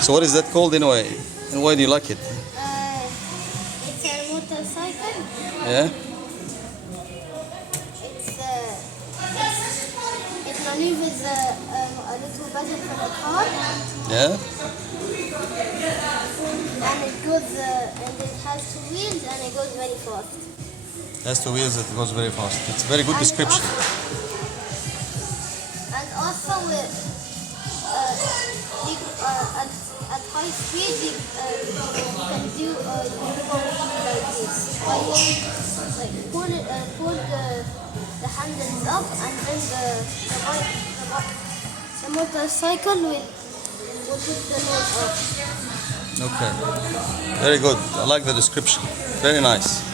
So what is that called anyway? And why do you like it? It's a motorcycle. Yeah? It maneuvers a little better than a car, Yeah? and and it has two wheels, and it goes very fast. Has two wheels, it goes very fast. It's a very good description. And also, at high speed, you can do uniform like this. Like pull the handles up, and then the motorcycle will put the nose up. Okay. Very good. I like the description. Very nice.